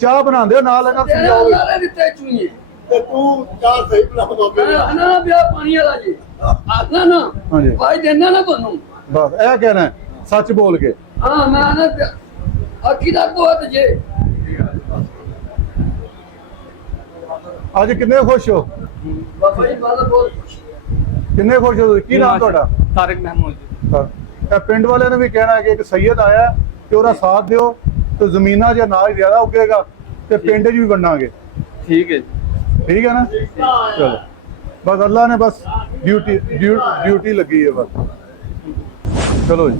ਚਾਹ ਬਣਾਉਂਦੇ ਹੋ ਨਾਲ ਇਹਨਾਂ ਨੂੰ ਤੇਰੇ ਸਮਝਾਓਗੇ ਨਾਲੇ ਦਿੱਤੇ ਚੁਈਏ ਤੇ ਤੂੰ ਚਾਹ ਸਹੀ ਬਣਾ ਬਾਬੇ ਨਾ ਵਿਆਹ ਪਾਣੀ ਵਾਲਾ ਜੀ ਆਖਣਾ ਨਾ ਹਾਂਜੀ। ਭਾਈ ਦੇਣਾ ਨਾ ਤੁਹਾਨੂੰ ਬਸ ਇਹ ਕਹਿਣਾ ਹੈ, ਸੱਚ ਬੋਲ ਕੇ। ਹਾਂ ਮੈਂ ਨਾ ਆਖੀ ਦਾ ਬਹੁਤ ਜੇ ਅੱਜ ਕਿੰਨੇ ਖੁਸ਼ ਹੋ? ਬਾਬਾ ਜੀ ਬਾਲਾ ਬਹੁਤ ਖੁਸ਼ ਕਿੰਨੇ ਖੁਸ਼ ਹੋ ਤੁਸੀਂ? ਕੀ ਨਾਮ ਤੁਹਾਡਾ? ਤਾਰਿਕ ਮਹਿਮੂਦ ਜੀ। ਹਾਂ। ਇਹ ਪਿੰਡ ਵਾਲਿਆਂ ਨੇ ਵੀ ਕਹਿਣਾ ਹੈ ਕਿ ਇੱਕ ਸੈਯਦ ਆਇਆ ਤੇ ਉਹਦਾ ਸਾਥ ਦਿਓ ਤੇ ਜ਼ਮੀਨਾਂ ਜਾਂ ਅਨਾਜ ਜ਼ਿਆਦਾ ਉੱਗੇਗਾ ਤੇ ਪਿੰਡ 'ਚ ਵੀ ਵੰਡਾਂਗੇ। ਠੀਕ ਹੈ ਜੀ। ਠੀਕ ਹੈ ਨਾ? ਚਲੋ ਬਸ ਅੱਲਾ ਨੇ ਬਸ ਡਿਊਟੀ ਲੱਗੀ ਹੈ ਬਸ। ਚਲੋ ਜੀ।